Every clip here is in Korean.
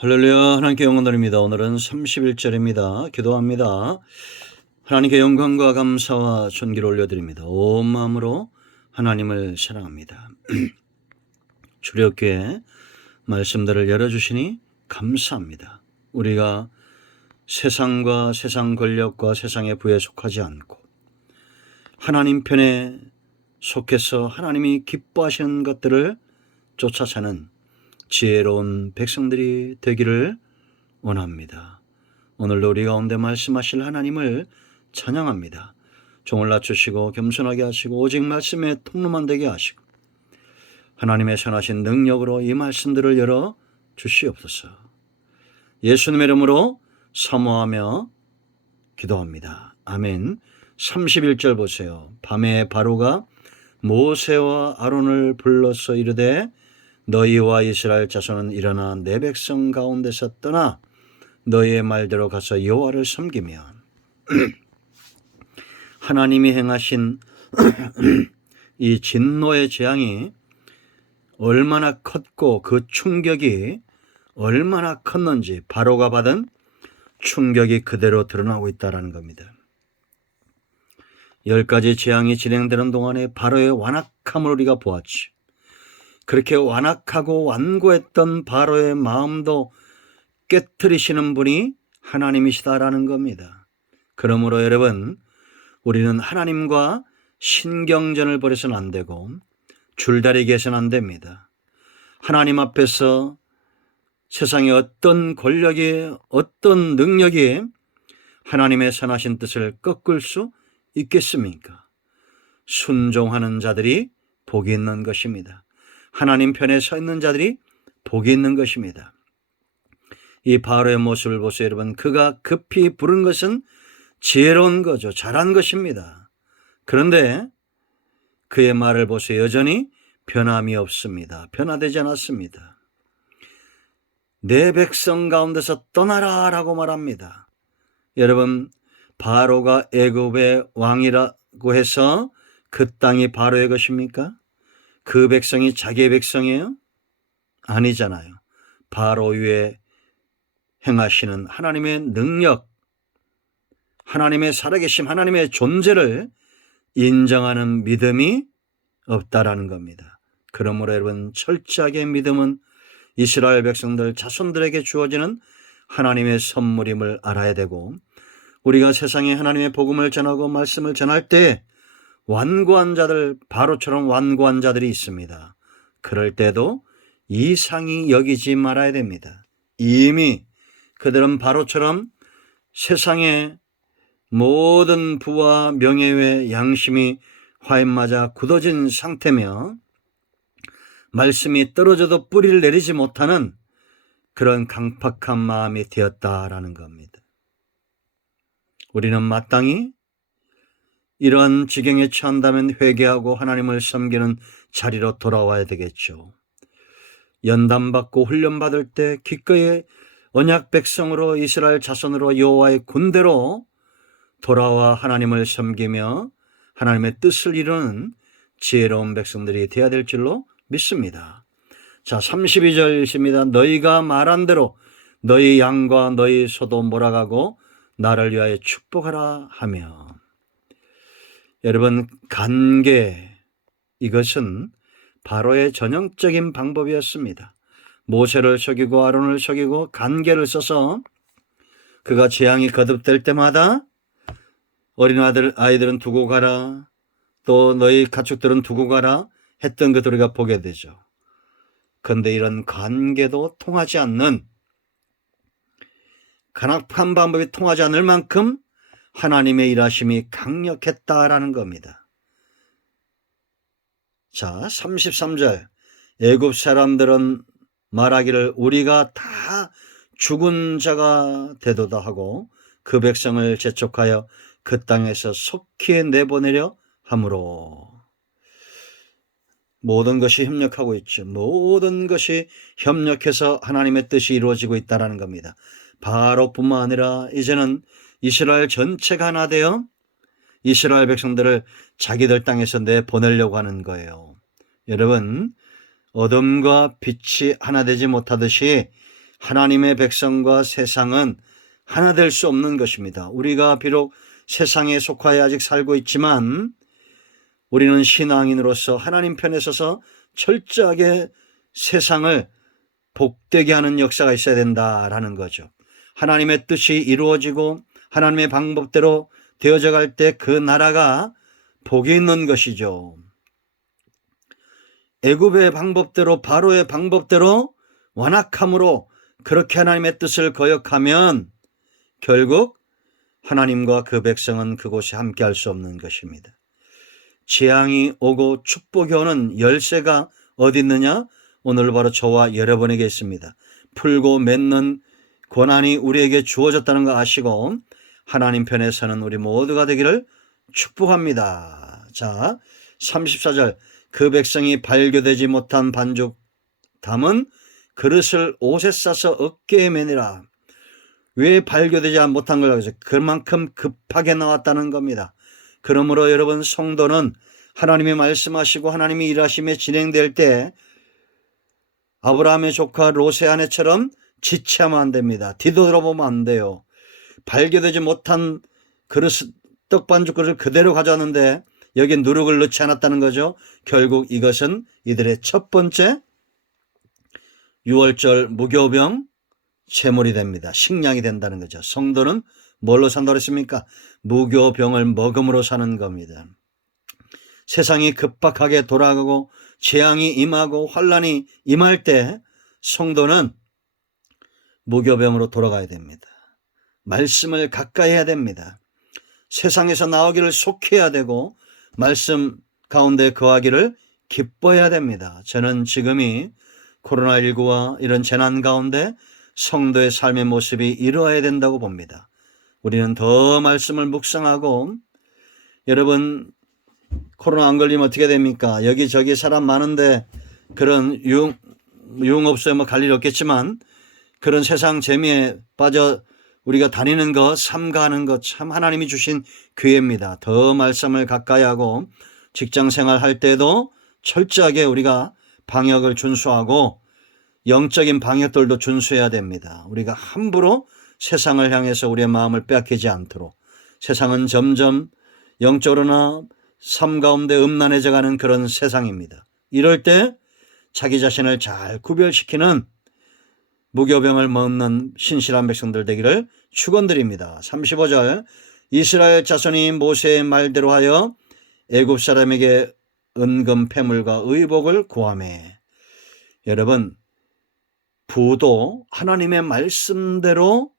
할렐루야. 하나님께 영광 돌립니다. 오늘은 31절입니다. 기도합니다. 하나님께 영광과 감사와 존귀를 올려드립니다. 온 마음으로 하나님을 사랑합니다. 주력교회 말씀들을 열어주시니 감사합니다. 우리가 세상과 세상 권력과 세상의 부에 속하지 않고 하나님 편에 속해서 하나님이 기뻐하시는 것들을 쫓아 사는 지혜로운 백성들이 되기를 원합니다. 오늘도 우리 가운데 말씀하실 하나님을 찬양합니다. 종을 낮추시고 겸손하게 하시고 오직 말씀에 통로만 되게 하시고 하나님의 선하신 능력으로 이 말씀들을 열어 주시옵소서. 예수님의 이름으로 사모하며 기도합니다. 아멘. 31절 보세요. 밤에 바로가 모세와 아론을 불러서 이르되 너희와 이스라엘 자손은 일어나 내 백성 가운데서 떠나 너희의 말대로 가서 여호와를 섬기며 하나님이 행하신 이 진노의 재앙이 얼마나 컸고 그 충격이 얼마나 컸는지 바로가 받은 충격이 그대로 드러나고 있다는 겁니다. 10가지 재앙이 진행되는 동안에 바로의 완악함을 우리가 보았지. 그렇게 완악하고 완고했던 바로의 마음도 깨트리시는 분이 하나님이시다라는 겁니다. 그러므로 여러분, 우리는 하나님과 신경전을 벌여서는 안 되고 줄다리기 해서는 안 됩니다. 하나님 앞에서 세상의 어떤 권력이 어떤 능력이 하나님의 선하신 뜻을 꺾을 수 있겠습니까? 순종하는 자들이 복이 있는 것입니다. 하나님 편에 서 있는 자들이 복이 있는 것입니다. 이 바로의 모습을 보세요, 여러분. 그가 급히 부른 것은 지혜로운 거죠. 잘한 것입니다. 그런데 그의 말을 보세요. 여전히 변함이 없습니다. 변화되지 않았습니다. 내 백성 가운데서 떠나라 라고 말합니다. 여러분, 바로가 애굽의 왕이라고 해서 그 땅이 바로의 것입니까? 그 백성이 자기의 백성이에요? 아니잖아요. 바로 위에 행하시는 하나님의 능력, 하나님의 살아계심, 하나님의 존재를 인정하는 믿음이 없다라는 겁니다. 그러므로 여러분, 철저하게 믿음은 이스라엘 백성들 자손들에게 주어지는 하나님의 선물임을 알아야 되고, 우리가 세상에 하나님의 복음을 전하고 말씀을 전할 때 완고한 자들, 바로처럼 완고한 자들이 있습니다. 그럴 때도 이상히 여기지 말아야 됩니다. 이미 그들은 바로처럼 세상의 모든 부와 명예와 양심이 화인맞아 굳어진 상태며 말씀이 떨어져도 뿌리를 내리지 못하는 그런 강팍한 마음이 되었다라는 겁니다. 우리는 마땅히 이러한 지경에 처한다면 회개하고 하나님을 섬기는 자리로 돌아와야 되겠죠. 연단받고 훈련받을 때 기꺼이 언약 백성으로 이스라엘 자손으로 여호와의 군대로 돌아와 하나님을 섬기며 하나님의 뜻을 이루는 지혜로운 백성들이 되어야 될 줄로 믿습니다. 자, 32절 있습니다. 너희가 말한 대로 너희 양과 너희 소도 몰아가고 나를 위하여 축복하라 하며, 여러분, 간계, 이것은 바로의 전형적인 방법이었습니다. 모세를 속이고 아론을 속이고 간계를 써서 그가 재앙이 거듭될 때마다 어린 아이들은 두고 가라, 또 너희 가축들은 두고 가라 했던 것을 우리가 보게 되죠. 그런데 이런 간계도 통하지 않는, 간악한 방법이 통하지 않을 만큼 하나님의 일하심이 강력했다라는 겁니다. 자, 33절. 애굽 사람들은 말하기를 우리가 다 죽은 자가 되도다 하고 그 백성을 재촉하여 그 땅에서 속히 내보내려 함으로. 모든 것이 협력하고 있죠. 모든 것이 협력해서 하나님의 뜻이 이루어지고 있다는 겁니다. 바로뿐만 아니라 이제는 이스라엘 전체가 하나 되어 이스라엘 백성들을 자기들 땅에서 내보내려고 하는 거예요. 여러분, 어둠과 빛이 하나 되지 못하듯이 하나님의 백성과 세상은 하나 될 수 없는 것입니다. 우리가 비록 세상에 속하여 아직 살고 있지만 우리는 신앙인으로서 하나님 편에 서서 철저하게 세상을 복되게 하는 역사가 있어야 된다라는 거죠. 하나님의 뜻이 이루어지고 하나님의 방법대로 되어져 갈 때 그 나라가 복이 있는 것이죠. 애굽의 방법대로, 바로의 방법대로 완악함으로 그렇게 하나님의 뜻을 거역하면 결국 하나님과 그 백성은 그곳에 함께할 수 없는 것입니다. 재앙이 오고 축복이 오는 열쇠가 어디 있느냐? 오늘 바로 저와 여러분에게 있습니다. 풀고 맺는 권한이 우리에게 주어졌다는 거 아시고 하나님 편에 서는 우리 모두가 되기를 축복합니다. 자, 34절, 그 백성이 발교되지 못한 반죽 담은 그릇을 옷에 싸서 어깨에 매니라. 왜 발교되지 못한 걸 하겠어요? 그만큼 급하게 나왔다는 겁니다. 그러므로 여러분, 성도는 하나님이 말씀하시고 하나님이 일하심에 진행될 때 아브라함의 조카 롯의 아내처럼 지체하면 안 됩니다. 뒤돌아보면 안 돼요. 발교되지 못한 그릇, 떡반죽 그릇을 그대로 가져왔는데 여기에 누룩을 넣지 않았다는 거죠. 결국 이것은 이들의 첫 번째 유월절 무교병 제물이 됩니다. 식량이 된다는 거죠. 성도는 뭘로 산다고 했습니까? 무교병을 먹음으로 사는 겁니다. 세상이 급박하게 돌아가고 재앙이 임하고 환란이 임할 때 성도는 무교병으로 돌아가야 됩니다. 말씀을 가까이 해야 됩니다. 세상에서 나오기를 속해야 되고 말씀 가운데 거하기를 기뻐해야 됩니다. 저는 지금이 코로나19와 이런 재난 가운데 성도의 삶의 모습이 이루어야 된다고 봅니다. 우리는 더 말씀을 묵상하고, 여러분, 코로나 안 걸리면 어떻게 됩니까? 여기저기 사람 많은데 그런 유흥업소에 뭐 갈 일 없겠지만 그런 세상 재미에 빠져 우리가 다니는 것, 삼가하는 것 참 하나님이 주신 기회입니다. 더 말씀을 가까이 하고 직장 생활할 때도 철저하게 우리가 방역을 준수하고 영적인 방역들도 준수해야 됩니다. 우리가 함부로 세상을 향해서 우리의 마음을 빼앗기지 않도록. 세상은 점점 영적으로나 삶 가운데 음란해져 가는 그런 세상입니다. 이럴 때 자기 자신을 잘 구별시키는 무교병을 먹는 신실한 백성들 되기를 축원드립니다. 35절, 이스라엘 자손이 모세의 말대로 하여 애굽 사람에게 은금 패물과 의복을 구하매. 여러분, 부도 하나님의 말씀대로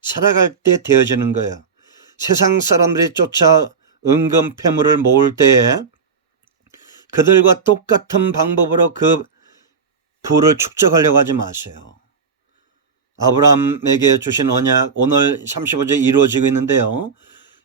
살아갈 때 되어지는 거예요. 세상 사람들이 쫓아 은금 패물을 모을 때에 그들과 똑같은 방법으로 그 부를 축적하려고 하지 마세요. 아브라함에게 주신 언약 오늘 35절에 이루어지고 있는데요.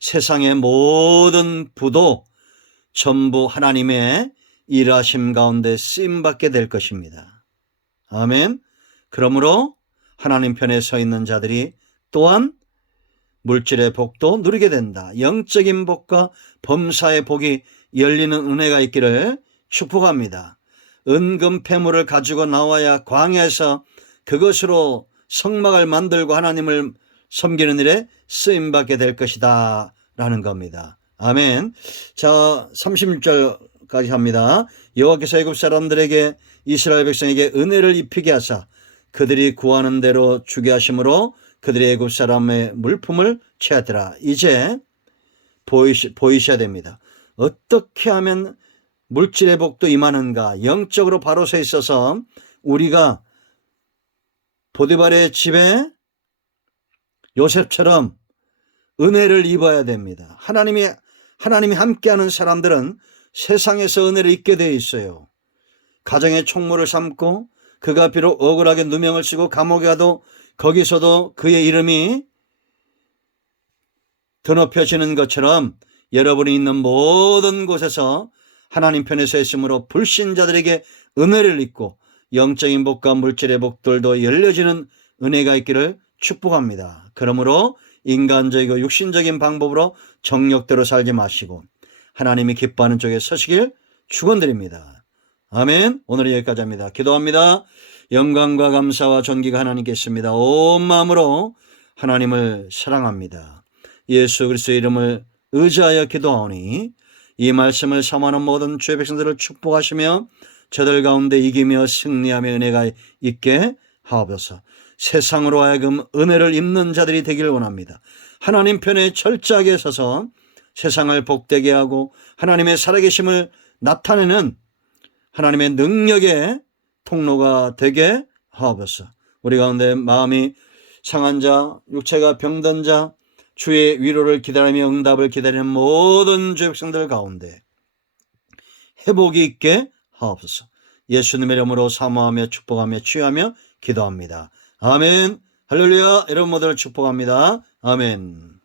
세상의 모든 부도 전부 하나님의 일하심 가운데 쓰임받게 될 것입니다. 아멘. 그러므로 하나님 편에 서 있는 자들이 또한 물질의 복도 누리게 된다. 영적인 복과 범사의 복이 열리는 은혜가 있기를 축복합니다. 은금 패물을 가지고 나와야 광야에서 그것으로 성막을 만들고 하나님을 섬기는 일에 쓰임받게 될 것이다 라는 겁니다. 아멘. 자, 36절까지 합니다. 여호와께서 애굽 사람들에게 이스라엘 백성에게 은혜를 입히게 하사 그들이 구하는 대로 주게 하심으로 그들이 애굽 사람의 물품을 취하더라. 이제 보이셔야 됩니다. 어떻게 하면 물질의 복도 임하는가? 영적으로 바로 서 있어서 우리가 보디발의 집에 요셉처럼 은혜를 입어야 됩니다. 하나님이 함께하는 사람들은 세상에서 은혜를 입게 되어 있어요. 가정의 총무를 삼고 그가 비록 억울하게 누명을 쓰고 감옥에 가도 거기서도 그의 이름이 드높여지는 것처럼 여러분이 있는 모든 곳에서 하나님 편에 서 있으므로 불신자들에게 은혜를 입고 영적인 복과 물질의 복들도 열려지는 은혜가 있기를 축복합니다. 그러므로 인간적이고 육신적인 방법으로 정욕대로 살지 마시고 하나님이 기뻐하는 쪽에 서시길 축원드립니다. 아멘. 오늘은 여기까지 합니다. 기도합니다. 영광과 감사와 존귀가 하나님께 있습니다. 온 마음으로 하나님을 사랑합니다. 예수 그리스도의 이름을 의지하여 기도하오니 이 말씀을 사모하는 모든 주의 백성들을 축복하시며 저들 가운데 이기며 승리하며 은혜가 있게 하옵소서. 세상으로 하여금 은혜를 입는 자들이 되길 원합니다. 하나님 편에 철저하게 서서 세상을 복되게 하고 하나님의 살아계심을 나타내는 하나님의 능력의 통로가 되게 하옵소서. 우리 가운데 마음이 상한 자, 육체가 병든 자, 주의 위로를 기다리며 응답을 기다리는 모든 주의 백성들 가운데 회복이 있게 하옵소서. 예수님의 이름으로 사모하며 축복하며 취하며 기도합니다. 아멘. 할렐루야. 여러분 모두를 축복합니다. 아멘.